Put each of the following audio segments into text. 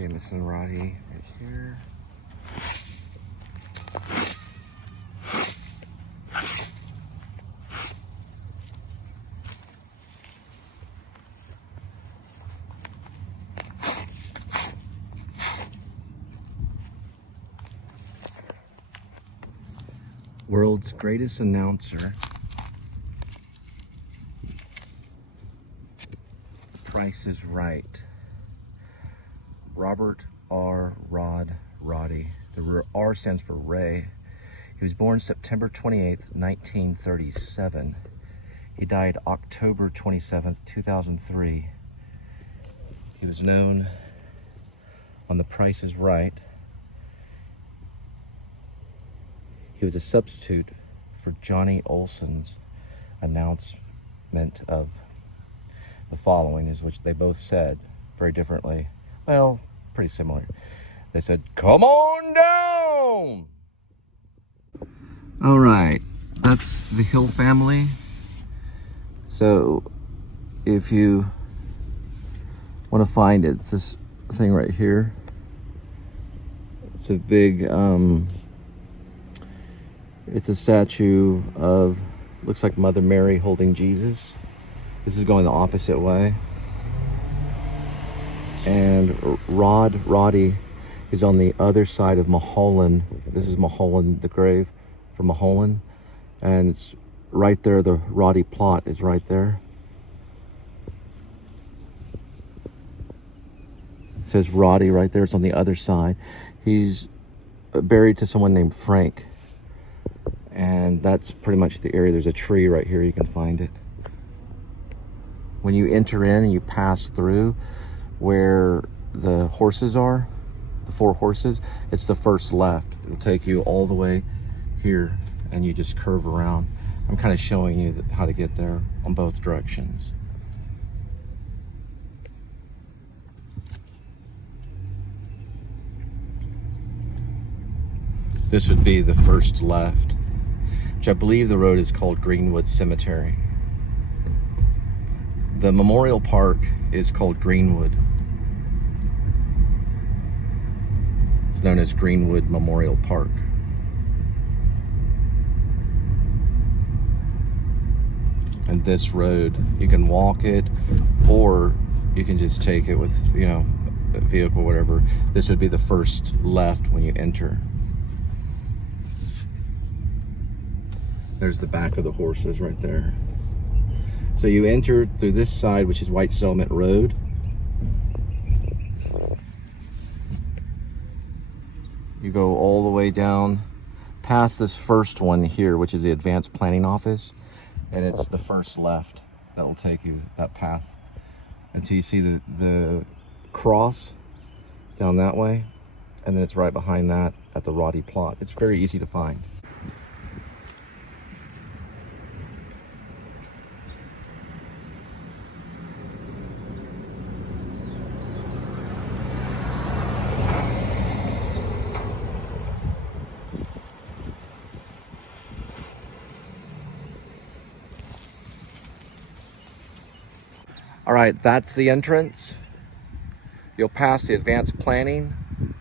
Jameson Roddy right here. World's greatest announcer. The Price is Right. Robert R. Rod Roddy. The R stands for Ray. He was born September 28th, 1937. He died October 27th, 2003. He was known on The Price is Right. He was a substitute for Johnny Olson's announcement of the following, is which they both said very differently. Well, pretty similar. They said, "Come on down!" All right, that's the Hill family. So if you want to find it, it's this thing right here. It's a big, it's a statue of, looks like Mother Mary holding Jesus. This is going the opposite way. And Rod Roddy is on the other side of Mulholland. This is Mulholland, the grave for Mulholland. And it's right there, the Roddy plot is right there. It says Roddy right there, it's on the other side. He's buried to someone named Frank. And that's pretty much the area. There's a tree right here, you can find it. When you enter in and you pass through where the horses are, the 4 horses, it's the first left. It'll take you all the way here and you just curve around. I'm kind of showing you how to get there on both directions. This would be the first left, which I believe the road is called Greenwood Cemetery. The memorial park is called Greenwood. It's known as Greenwood Memorial Park. And this road, you can walk it or you can just take it with, you know, a vehicle, whatever. This would be the first left when you enter. There's the back of the horses right there. So you enter through this side, which is White Settlement Road. You go all the way down past this first one here, which is the Advanced Planning Office. And it's the first left that will take you that path until you see the cross down that way. And then it's right behind that at the Roddy plot. It's very easy to find. All right, that's the entrance. You'll pass the advanced planning and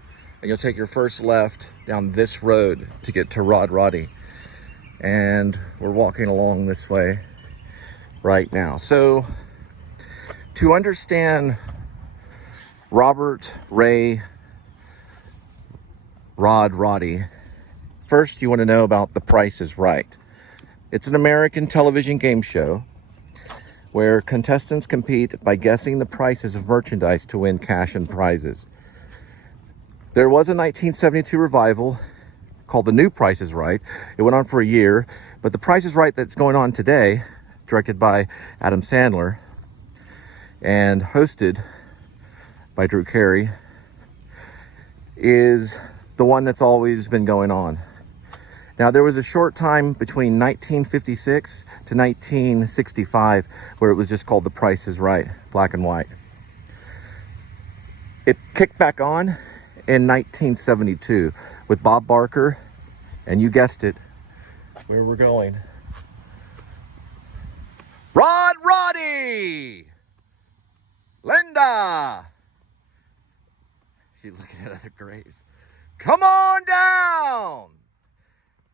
you'll take your first left down this road to get to Rod Roddy. And we're walking along this way right now. So to understand Robert Ray Rod Roddy, first you want to know about The Price is Right. It's an American television game show where contestants compete by guessing the prices of merchandise to win cash and prizes. There was a 1972 revival called The New Price is Right. It went on for a year, but The Price is Right that's going on today, directed by Adam Sandler and hosted by Drew Carey, is the one that's always been going on. Now, there was a short time between 1956 to 1965 where it was just called The Price is Right, black and white. It kicked back on in 1972 with Bob Barker, and you guessed it, where we're going. Rod Roddy! Linda! She's looking at other graves. Come on down!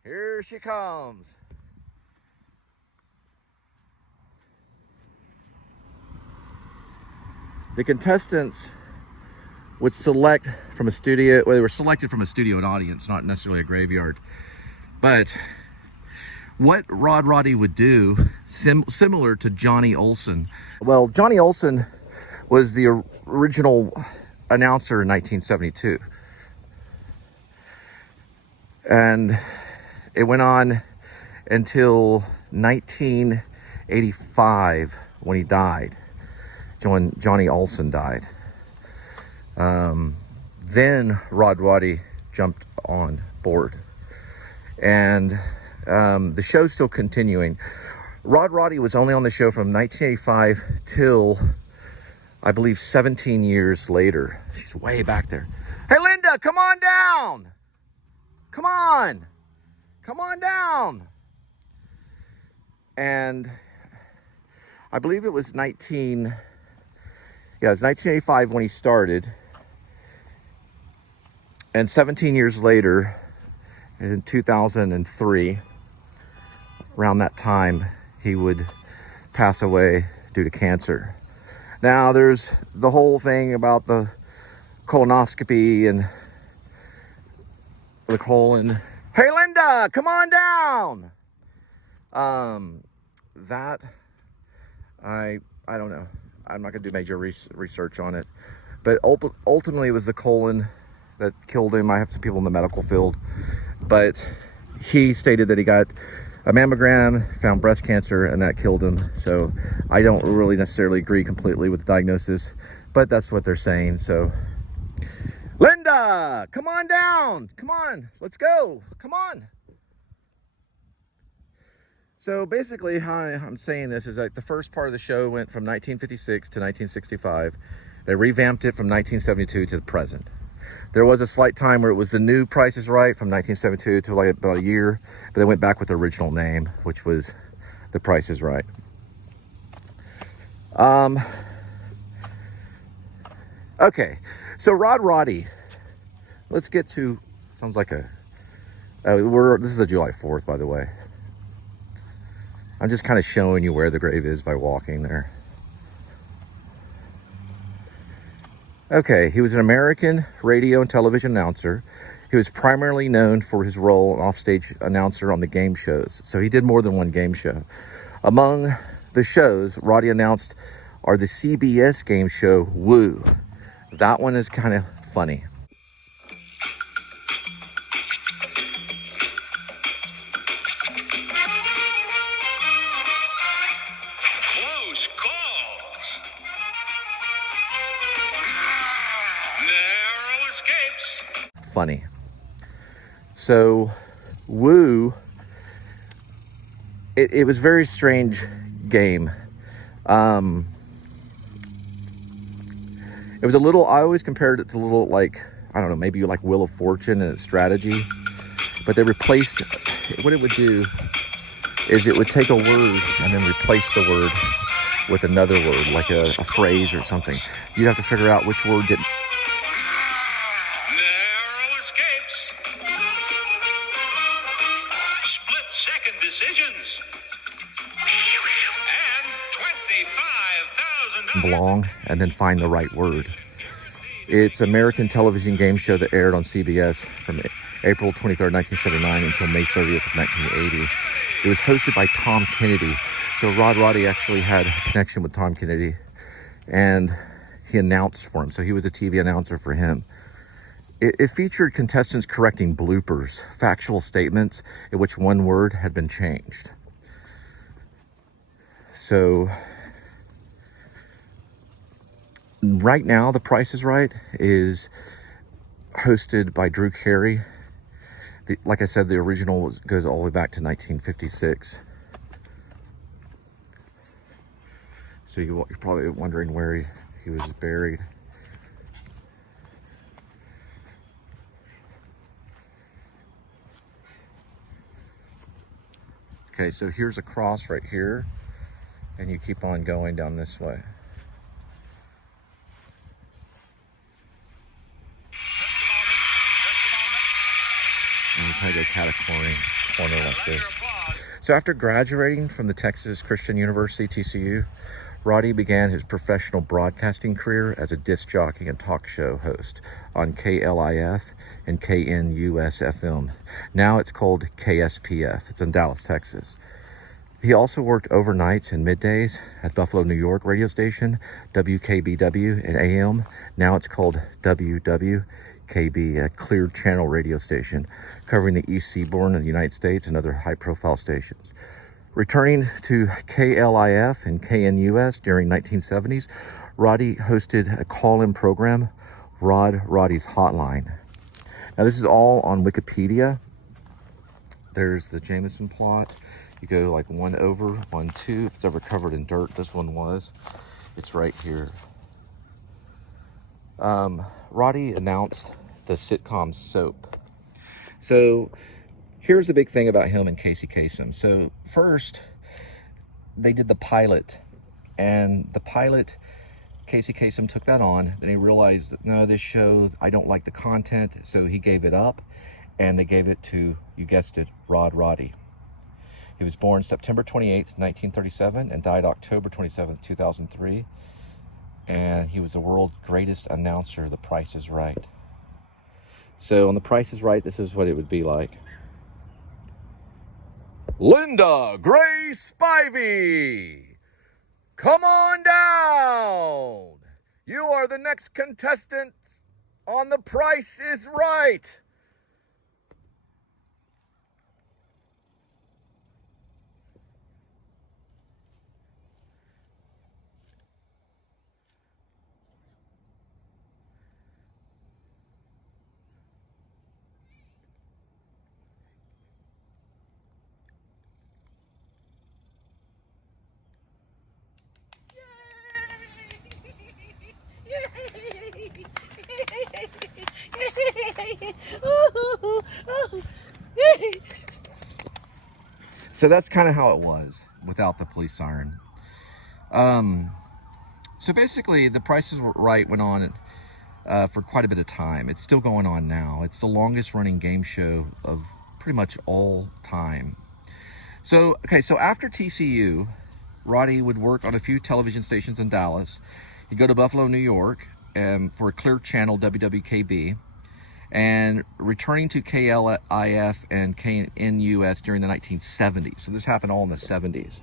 Here she comes. The contestants would select from a studio, well, they were selected from a studio and audience, not necessarily a graveyard. But what Rod Roddy would do, similar to Johnny Olson. Well, Johnny Olson was the original announcer in 1972. And it went on until 1985 when he died. Johnny Olson died. Then Rod Roddy jumped on board. And the show's still continuing. Rod Roddy was only on the show from 1985 till, I believe, 17 years later. She's way back there. Hey, Linda, come on down. Come on. Come on down. And I believe it was 1985 when he started. And 17 years later, in 2003, around that time, he would pass away due to cancer. Now, there's the whole thing about the colonoscopy and the colon. Hey, Linda, come on down. That, I don't know. I'm not going to do major research on it. But ultimately, it was the colon that killed him. I have some people in the medical field. But he stated that he got a mammogram, found breast cancer, and that killed him. So I don't really necessarily agree completely with the diagnosis, but that's what they're saying. So, Linda, come on down. Come on, let's go. Come on. So basically how I'm saying this is that the first part of the show went from 1956 to 1965. They revamped it from 1972 to the present. There was a slight time where it was the new Price is Right from 1972 to like about a year, but they went back with the original name, which was The Price is Right. Okay, so Rod Roddy. Let's get to, sounds like a, this is a July 4th, by the way. I'm just kind of showing you where the grave is by walking there. Okay, he was an American radio and television announcer. He was primarily known for his role as an offstage announcer on the game shows. So he did more than one game show. Among the shows Roddy announced are the CBS game show Woo. That one is kind of funny. Close calls. Narrow escapes. Funny. So, Woo, it was a very strange game. It was a little, I always compared it to a little like, I don't know, maybe like Wheel of Fortune and its strategy. But they replaced, what it would do is it would take a word and then replace the word with another word, like a phrase or something. You'd have to figure out which word did. Narrow escapes. Split second decisions. And $25,000. Belong and then find the right word. It's an American television game show that aired on CBS from April 23rd, 1979 until May 30th of 1980. It was hosted by Tom Kennedy. So Rod Roddy actually had a connection with Tom Kennedy and he announced for him. So he was a TV announcer for him. It featured contestants correcting bloopers, factual statements in which one word had been changed. So right now, The Price is Right is hosted by Drew Carey. Like I said, the original goes all the way back to 1956. So you're probably wondering where he was buried. Okay, so here's a cross right here, and you keep on going down this way. kind of go corner like this. So after graduating from the Texas Christian University, TCU, Roddy began his professional broadcasting career as a disc jockey and talk show host on KLIF and KNUS FM. Now it's called KSPF. It's in Dallas, Texas. He also worked overnights and middays at Buffalo, New York radio station, WKBW and AM. Now it's called WWKB, a cleared channel radio station covering the East Seaboard of the United States and other high-profile stations. Returning to KLIF and KNUS during 1970s, Roddy hosted a call-in program, Rod Roddy's Hotline. Now this is all on Wikipedia. There's the Jameson plot. You go like 1 over, 1, 2. If it's ever covered in dirt, this one was. It's right here. Roddy announced the sitcom Soap. So here's the big thing about him and Casey Kasem. So first, they did the pilot. And the pilot, Casey Kasem took that on. Then he realized that, no, this show, I don't like the content. So he gave it up. And they gave it to, you guessed it, Rod Roddy. He was born September 28th, 1937, and died October 27th, 2003. And he was the world's greatest announcer, The Price is Right. So on The Price is Right, this is what it would be like. Linda Gray Spivey, come on down. You are the next contestant on The Price is Right. So that's kind of how it was without the police siren. So basically, The Price is Right went on for quite a bit of time. It's still going on now. It's the longest running game show of pretty much all time. So, okay, so after TCU, Roddy would work on a few television stations in Dallas. He'd go to Buffalo, New York, for a clear channel, WWKB, and returning to KLIF and KNUS during the 1970s. So this happened all in the 70s.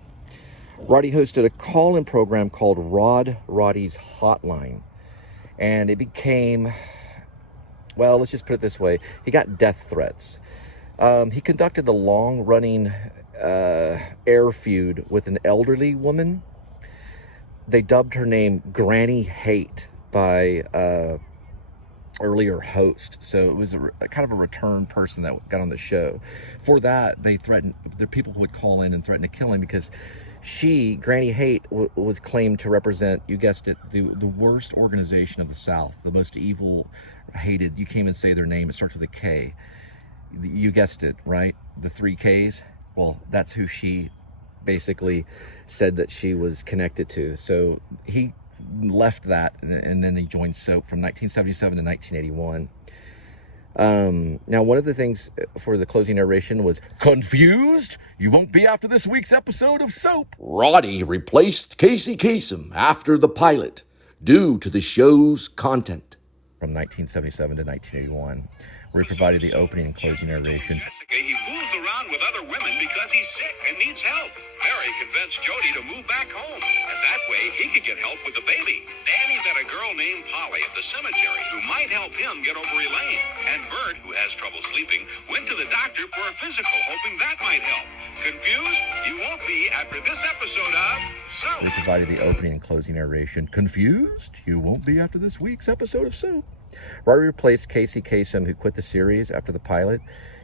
Roddy hosted a call-in program called Rod Roddy's Hotline. And it became, well, let's just put it this way. He got death threats. He conducted the long-running air feud with an elderly woman. They dubbed her name Granny Hate by earlier host. So it was a kind of a return person that got on the show. For that, they threatened, the people who would call in and threaten to kill him because she, Granny Hate, was claimed to represent, you guessed it, the worst organization of the South, the most evil, hated. You can't even say their name. It starts with a K. You guessed it, right? The 3 Ks. Well, that's who she basically said that she was connected to. So he left that, and then he joined SOAP from 1977 to 1981. Now, one of the things for the closing narration was, confused? You won't be after this week's episode of SOAP. Roddy replaced Casey Kasem after the pilot due to the show's content. From 1977 to 1981, where he provided the opening and closing narration. Jessica, he fools around with other women because he's sick and needs help. Mary convinced Jody to move back home, and that way he could get help with the baby. Danny met a girl named Polly at the cemetery who might help him get over Elaine. And Bert, who has trouble sleeping, went to the doctor for a physical, hoping that might help. Confused? You won't be after this episode of SOAP. We provided the opening and closing narration. Confused? You won't be after this week's episode of SOAP. Roddy replaced Casey Kasem, who quit the series after the pilot.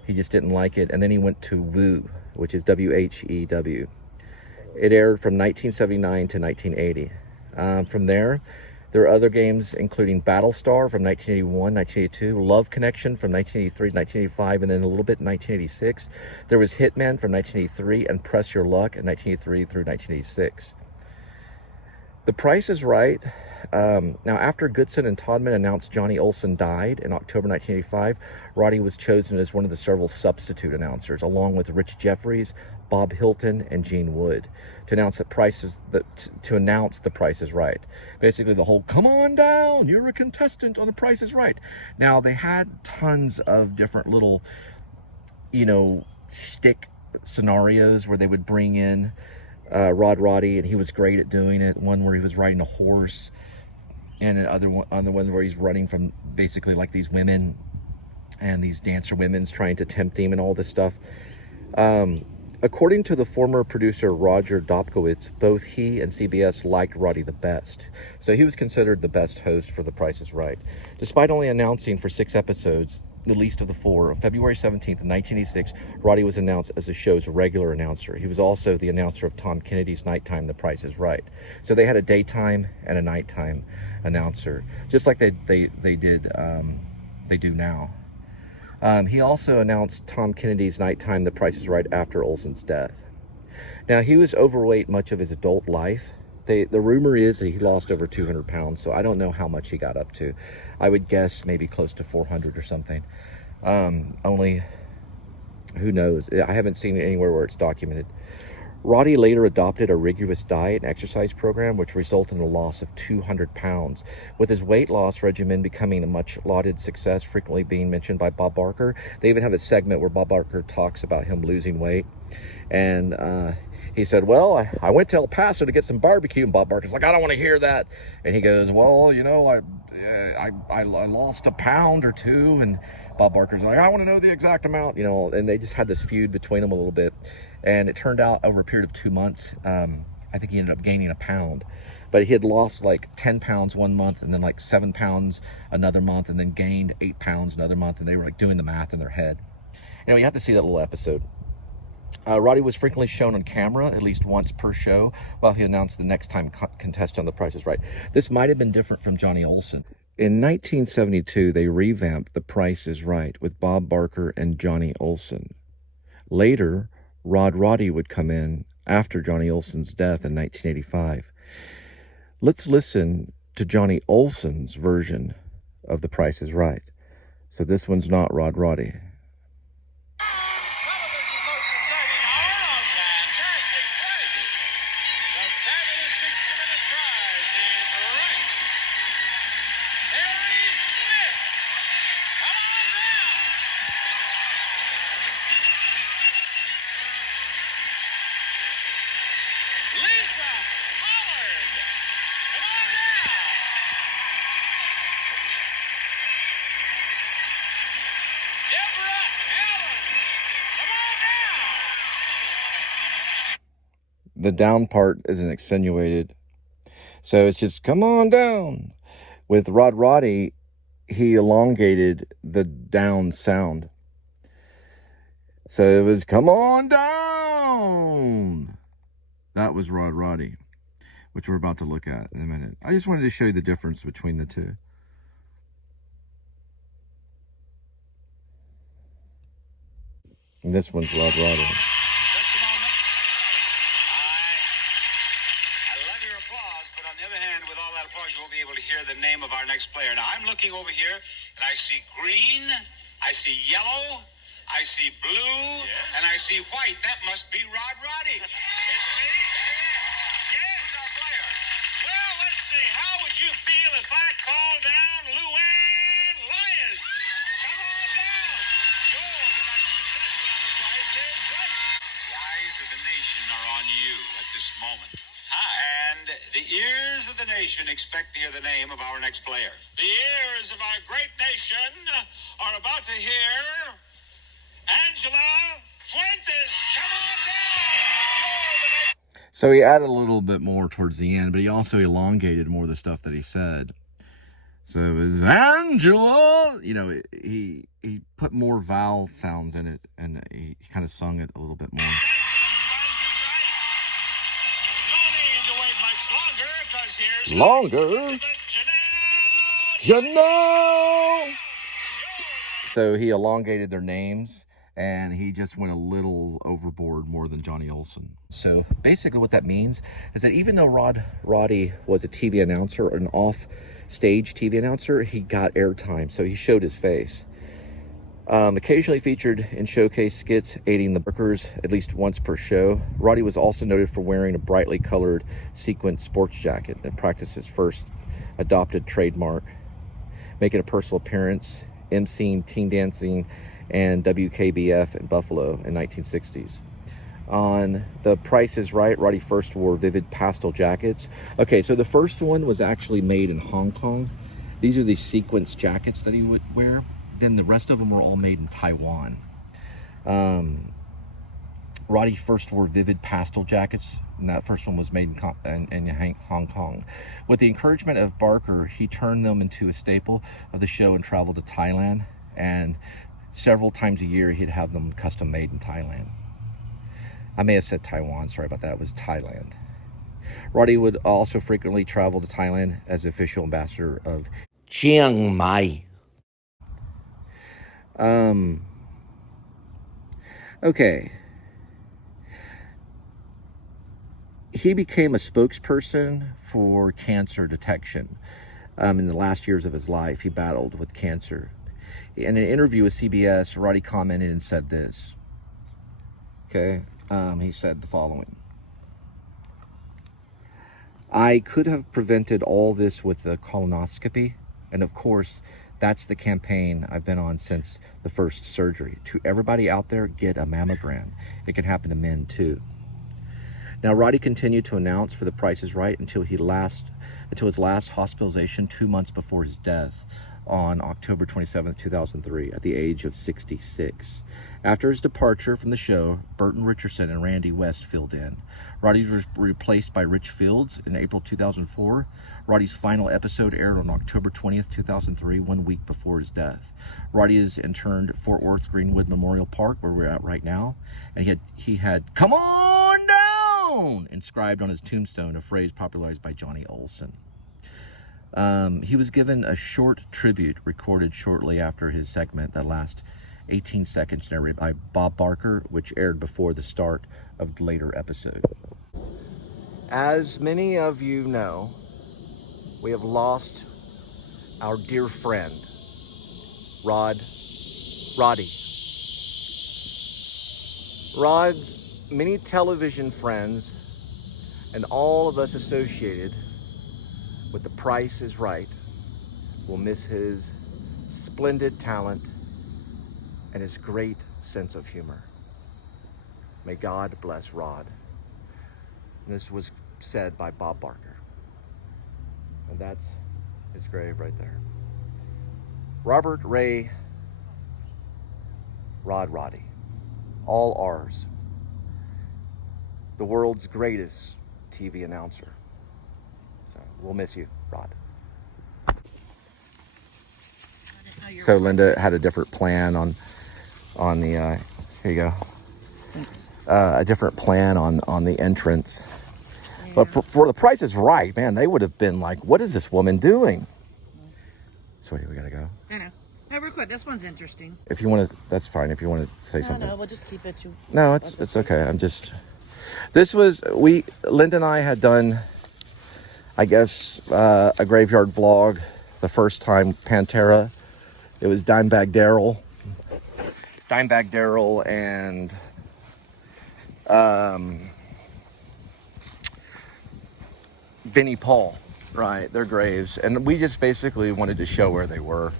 He just didn't like it, and then he went to Woo, which is WHEW. It aired from 1979 to 1980. From there were other games, including Battlestar from 1981, 1982, Love Connection from 1983 to 1985, and then a little bit in 1986. There was Hitman from 1983 and Press Your Luck in 1983 through 1986. The Price is Right. Now, after Goodson and Todman announced Johnny Olson died in October 1985, Roddy was chosen as one of the several substitute announcers, along with Rich Jeffries, Bob Hilton, and Gene Wood, to announce The Price is Right. Basically, the whole "come on down, you're a contestant on The Price is Right." Now, they had tons of different little, stick scenarios where they would bring in Rod Roddy, and he was great at doing it. One where he was riding a horse, and another one where he's running from basically like these women, and these dancer women's trying to tempt him and all this stuff. According to the former producer Roger Dobkowitz, both he and CBS liked Roddy the best, so he was considered the best host for The Price is Right. Despite only announcing for 6 episodes, the least of the 4, on February 17th, 1986, Roddy was announced as the show's regular announcer. He was also the announcer of Tom Kennedy's nighttime The Price is Right. So they had a daytime and a nighttime announcer, just like they do now. He also announced Tom Kennedy's nighttime The Price is Right after Olson's death. Now, he was overweight much of his adult life. The rumor is that he lost over 200 pounds, so I don't know how much he got up to. I would guess maybe close to 400 or something. Only, who knows? I haven't seen it anywhere where it's documented. Roddy later adopted a rigorous diet and exercise program, which resulted in a loss of 200 pounds. With his weight loss regimen becoming a much lauded success, frequently being mentioned by Bob Barker. They even have a segment where Bob Barker talks about him losing weight. And he said, well, I went to El Paso to get some barbecue, and Bob Barker's like, I don't want to hear that. And he goes, well, I lost a pound or two, and Bob Barker's like, I want to know the exact amount, and they just had this feud between them a little bit. And it turned out over a period of 2 months, I think he ended up gaining a pound. But he had lost like 10 pounds one month, and then like 7 pounds another month, and then gained 8 pounds another month, and they were like doing the math in their head. You have to see that little episode. Roddy was frequently shown on camera at least once per show while he announced the next time contestant on The Price is Right. This might have been different from Johnny Olson. In 1972, they revamped The Price is Right with Bob Barker and Johnny Olson. Later, Rod Roddy would come in after Johnny Olson's death in 1985. Let's listen to Johnny Olson's version of The Price is Right. So this one's not Rod Roddy. The down part isn't accentuated, so it's just come on down. With Rod Roddy, he elongated the down sound, so it was come on down. That was Rod Roddy, which we're about to look at in a minute. I just wanted to show you the difference between the two. And this one's Rod Roddy. The name of our next player. Now I'm looking over here and I see green, I see yellow, I see blue, and I see white. That must be Rod Roddy. It's me? Yeah, he's our player. Well, let's see. How would you feel if I called down Luann Lyons? Come on down. You're the next contestant on The Price is Right. The eyes of the nation are on you at this moment. And the ears of the nation expect to hear the name of our next player. The ears of our great nation are about to hear Angela Fuentes. Come on down. So he added a little bit more towards the end, but he also elongated more of the stuff that he said. So it was Angela. He put more vowel sounds in it, and he kind of sung it a little bit more. Longer. Janelle. So he elongated their names, and he just went a little overboard more than Johnny Olson. So basically what that means is that even though Rod Roddy was a TV announcer, an off-stage TV announcer, he got airtime, so he showed his face. Occasionally featured in showcase skits aiding the bookers at least once per show. Roddy was also noted for wearing a brightly colored sequined sports jacket and practiced his first adopted trademark, making a personal appearance, emceeing teen dancing and WKBF in Buffalo in 1960s. On The Price is Right, Roddy first wore vivid pastel jackets. Okay, so the first one was actually made in Hong Kong. These are the sequence jackets that he would wear. Then the rest of them were all made in Taiwan. Roddy first wore vivid pastel jackets, and that first one was made in Hong Kong. With the encouragement of Barker, he turned them into a staple of the show and traveled to Thailand, and several times a year he'd have them custom made in Thailand. I may have said Taiwan, sorry about that, it was Thailand. Roddy would also frequently travel to Thailand as official ambassador of Chiang Mai. Okay. He became a spokesperson for cancer detection. In the last years of his life, he battled with cancer. In an interview with CBS, Roddy commented and said this. Okay, he said the following. I could have prevented all this with a colonoscopy, and of course, that's the campaign I've been on since the first surgery. To everybody out there, get a mammogram. It can happen to men too. Now, Roddy continued to announce for The Price is Right until his last hospitalization 2 months before his death on October 27th, 2003, at the age of 66. After his departure from the show, Burton Richardson and Randy West filled in. Roddy was replaced by Rich Fields in April 2004. Roddy's final episode aired on October 20th, 2003, 1 week before his death. Roddy is interned at Fort Worth Greenwood Memorial Park, where we're at right now, and he had "Come on down" inscribed on his tombstone, a phrase popularized by Johnny Olson. He was given a short tribute recorded shortly after his segment that last 18 seconds, narrated by Bob Barker, which aired before the start of the later episode. As many of you know, we have lost our dear friend, Rod Roddy. Rod's many television friends and all of us associated with The Price is Right will miss his splendid talent and his great sense of humor. May God bless Rod. And this was said by Bob Barker. And that's his grave right there. Robert Ray Rod Roddy. All R's. The world's greatest TV announcer. So we'll miss you, Rod. So Linda had a different plan on the here you go. A different plan on the entrance. Yeah. But for The Price is Right, man, they would have been like, what is this woman doing? Sweetie, we gotta go. I know. Hey, real quick, this one's interesting. If you want to, that's fine. If you want to say something. No, we'll just keep it. No, it's okay. I'm just, Linda and I had done, I guess, a graveyard vlog the first time, Pantera. It was Dimebag Darrell and Vinnie Paul, right? Their graves. And we just basically wanted to show where they were.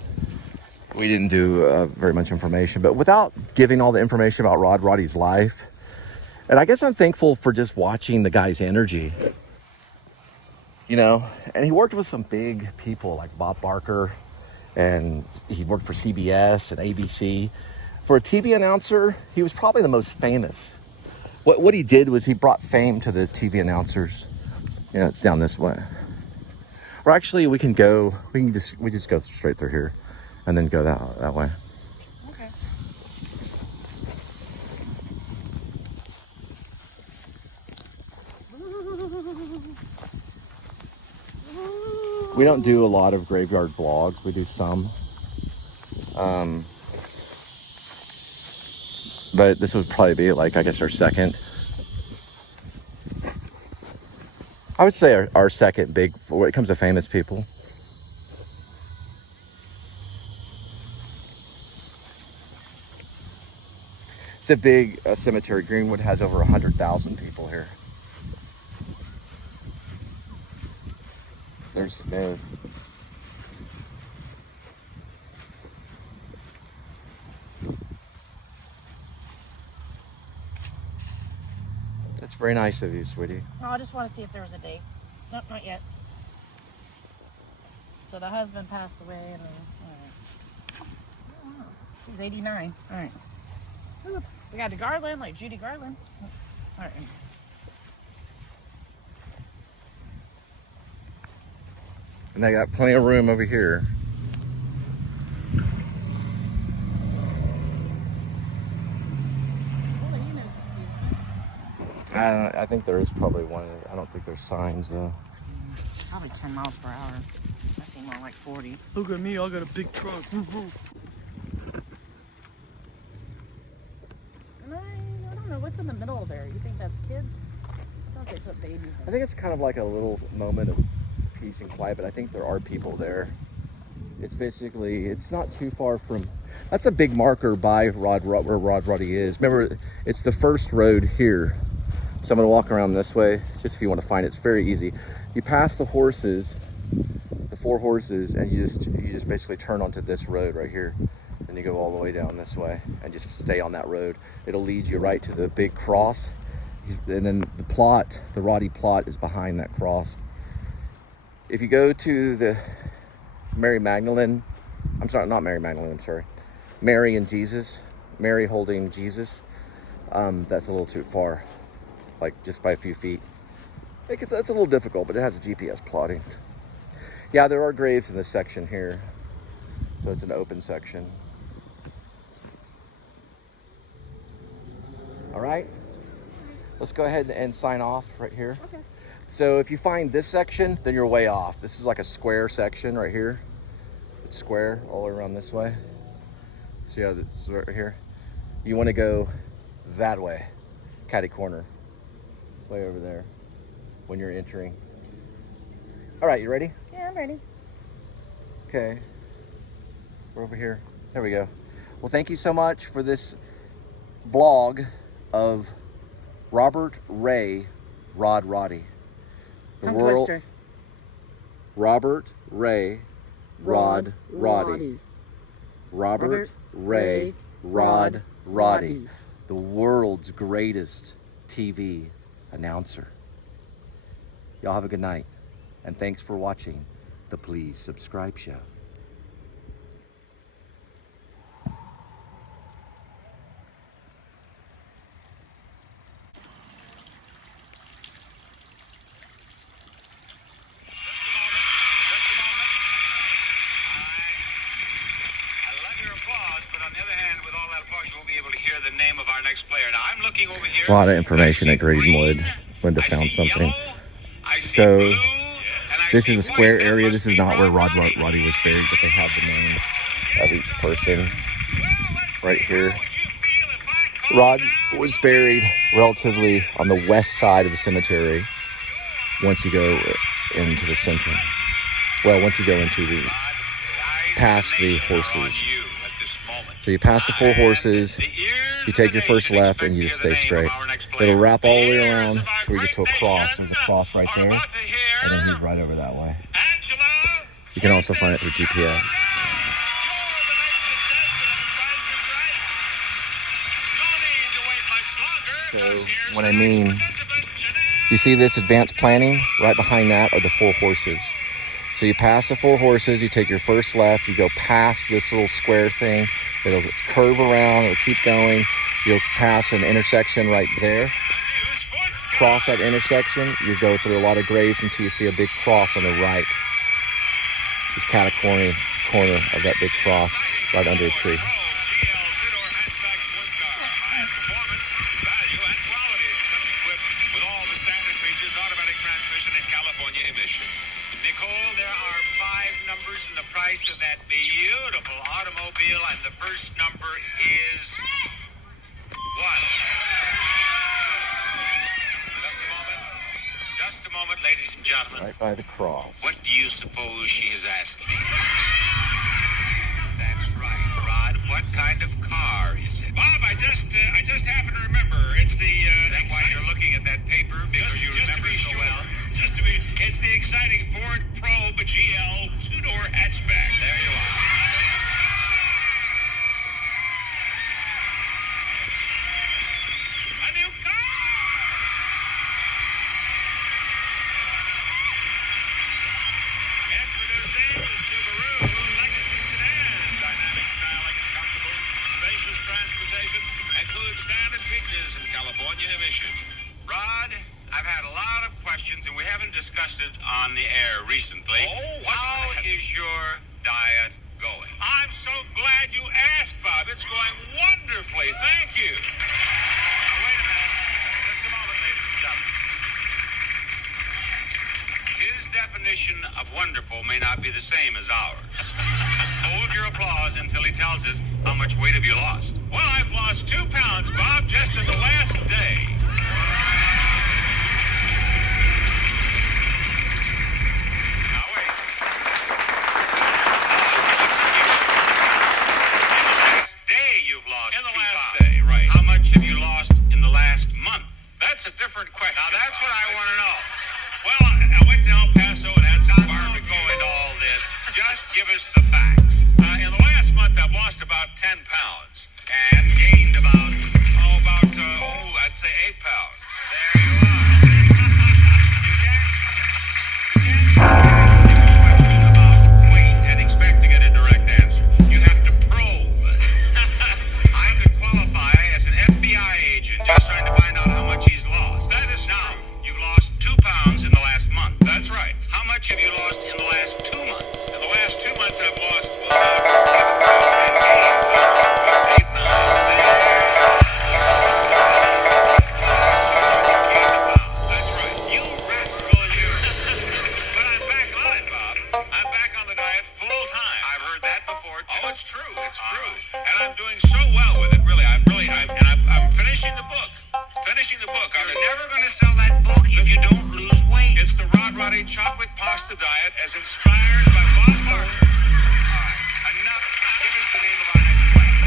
We didn't do very much information, but without giving all the information about Rod Roddy's life. And I guess I'm thankful for just watching the guy's energy. You know, and he worked with some big people like Bob Barker, and he worked for CBS and A.D.W.C. For a TV announcer, he was probably the most famous. What he did was he brought fame to the TV announcers. You know, it's down this way. Or actually, we just go straight through here and then go that way. Okay. We don't do a lot of graveyard vlogs. We do some. But this would probably be like, I guess, our second. I would say our second big, when it comes to famous people. It's a big cemetery. Greenwood has over 100,000 people here. There's Smith. That's very nice of you, sweetie. No, I just want to see if there was a date. Nope, not yet. So the husband passed away, and she's 89. All right. Ooh, we got a Garland, like Judy Garland. All right. And they got plenty of room over here. I think there is probably one. I don't think there's signs though. Probably 10 miles per hour. I see more like 40. Look at me, I got a big truck. And I don't know what's in the middle there. You think that's kids? I thought they put babies in. I think it's kind of like a little moment of peace and quiet, but I think there are people there. It's basically, it's not too far from, that's a big marker by where Rod Roddy is. Remember, it's the first road here. So I'm gonna walk around this way, just if you want to find it. It's very easy. You pass the horses, the 4 horses, and you just basically turn onto this road right here. And you go all the way down this way and just stay on that road. It'll lead you right to the big cross. And then the plot, the Roddy plot, is behind that cross. If you go to the Mary Magdalene, I'm sorry, not Mary Magdalene, I'm sorry. Mary and Jesus, Mary holding Jesus, that's a little too far, like just by a few feet. I think that's a little difficult, but it has a GPS plotting. Yeah, there are graves in this section here. So it's an open section. All right, let's go ahead and sign off right here. Okay. So if you find this section, then you're way off. This is like a square section right here. It's square all around this way. See how it's right here? You want to go that way, catty corner, way over there when you're entering. All right, you ready? Yeah, I'm ready. Okay, we're over here. There we go. Well, thank you so much for this vlog of Robert Ray Rod Roddy. Tongue twister. Robert Ray Rod Roddy. Robert Ray Rod Roddy. The world's greatest TV announcer. Y'all have a good night. And thanks for watching the Please Subscribe Show. A lot of information at Greenwood. Linda found something. So this is a square area. This is not where Rod Roddy was buried, but they have the name of each person right here. Rod was buried relatively on the west side of the cemetery once you go into the center. Well, once you go into the past the horses. So you pass the 4 horses, you take your first left, and you just stay straight. It'll wrap all the way around till we get to a cross. There's a cross right there, and then he's right over that way. You can also find it through GPS. So what I mean, you see this advanced planning? Right behind that are the 4 horses. So you pass the 4 horses, you take your first left, you go past this little square thing, it'll curve around, it'll keep going, you'll pass an intersection right there. Cross that intersection, you go through a lot of graves until you see a big cross on the right. Just kind of corner of that big cross right under a tree. Nicole, there are 5 numbers in the price of that beautiful automobile, and the first number is one. Just a moment, ladies and gentlemen. Right by the cross. What do you suppose she has asked me? That's right, Rod. What kind of car is it? Bob, I just happen to remember. It's the. Is that why you're looking at that paper? Because you remember so well. It's the exciting Ford Probe GL two-door hatchback. There you are. A new car. Introducing the Subaru Legacy Sedan. Dynamic styling and comfortable, spacious transportation, includes standard features and California emission. Rod, I've had a lot of questions and we haven't discussed it on the air recently. Oh, how is your diet going? I'm so glad you asked, Bob. It's going wonderfully. Thank you. Now, wait a minute. Just a moment, ladies and gentlemen. His definition of wonderful may not be the same as ours. Hold your applause until he tells us how much weight have you lost. Well, I've lost 2 pounds, Bob, just in the last day. Now, wait. In the last day, you've lost 2 pounds. In the last day, right. How much have you lost in the last month? That's a different question. Now, that's what I want to know. Well, I went to El Paso and had some barbecue and all this. Just give us the facts. In the last month, I've lost about 10 pounds and gained about, I'd say 8 pounds. There you are. You can't ask me a question about weight and expect to get a direct answer. You have to probe. I could qualify as an FBI agent just trying to find out how much he's lost. That is now. You've lost 2 pounds in the last month. That's right. How much have you lost in the last 2 months? In the last 2 months, I've lost about 7 pounds and gained about 8 pounds. That's right. You rascal, you. But I'm back on it, Bob. I'm back on the diet full time. I've heard that before, too. Oh, it's true. It's true. And I'm doing so well with it, really. I'm finishing the book. You're never going to sell that book if you don't lose weight. It's the Rod Roddy chocolate pasta diet as inspired by Bob Barker. All right, enough. Give us the name of our next player.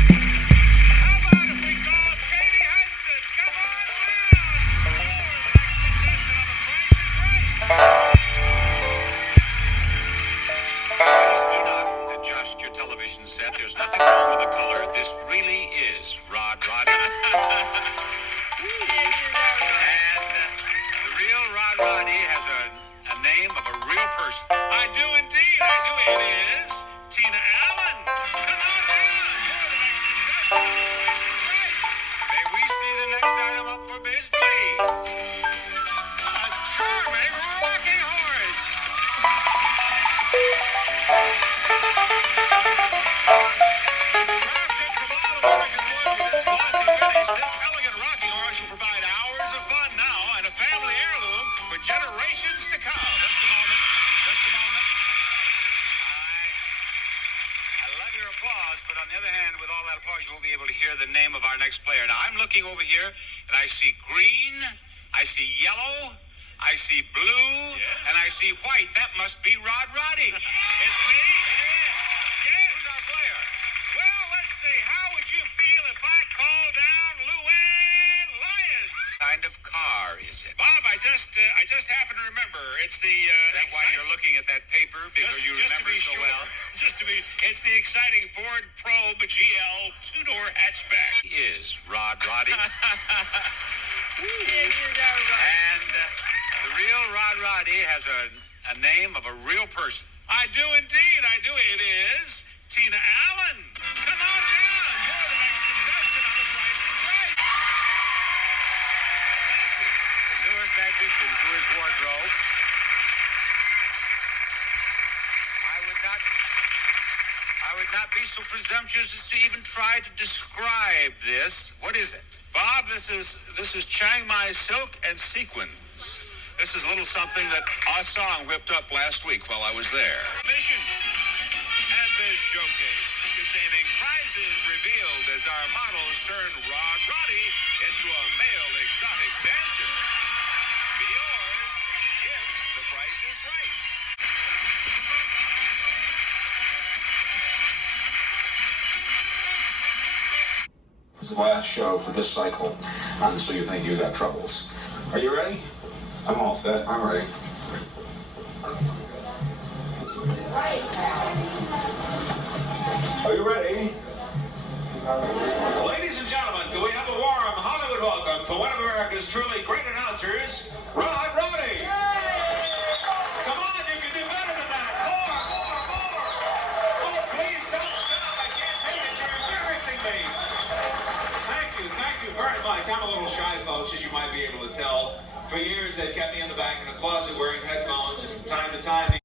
How about if we call Katie Hudson? Come on down. The next contestant on The Price is Right. Please do not adjust your television set. There's nothing wrong with the color. This really is Rod Roddy. And the real Rod Roddy has a name of a real person. I do indeed. I do. It is Tina Allen. Come on down. You're the next contestant. That's right. May we see the next item up for biz, please? A charming rocking horse. Crafted from all American wood with its glossy finish, this elegant rocking horse will provide hours of fun now and a family heirloom for generations to come. Just a moment. I love your applause, but on the other hand, with all that applause, you won't be able to hear the name of our next player. Now, I'm looking over here, and I see green, I see yellow, I see blue, and I see white. That must be Rod Roddy. It's me. It is. Yes. Who's our player? Well, let's see. How would you feel if I called down Luann Lyon? What kind of car is it? Bob, I just happen to remember. It's the. Is that why you're looking at that paper? Because you remember so well. It's the exciting Ford Probe GL two-door hatchback. Is Rod Roddy. And the real Rod Roddy has a name of a real person. I do indeed. I do. It is Tina Allen. Come on down. You're the next contestant on The Price is Right. Thank you. The newest addition to his wardrobe. I would not be so presumptuous as to even try to describe this. What is it? Bob, this is Chiang Mai silk and sequins. This is a little something that our song whipped up last week while I was there. Mission and this showcase. Did entertaining prizes revealed as our models turn Rod Roddy into a male exotic dancer. Be yours if the price is right. This is the last show for this cycle, so you think you got troubles. Are you ready? I'm all set. I'm ready. Are you ready? Ladies and gentlemen, can we have a warm Hollywood welcome for one of America's truly great announcers, Rod Roddy? Come on, you can do better than that. More. Oh, please don't stop. I can't take it. You're embarrassing me. Thank you very much. I'm a little shy, folks, as you might be able to tell. For years, they kept me in the back in a closet wearing headphones, and from time to time,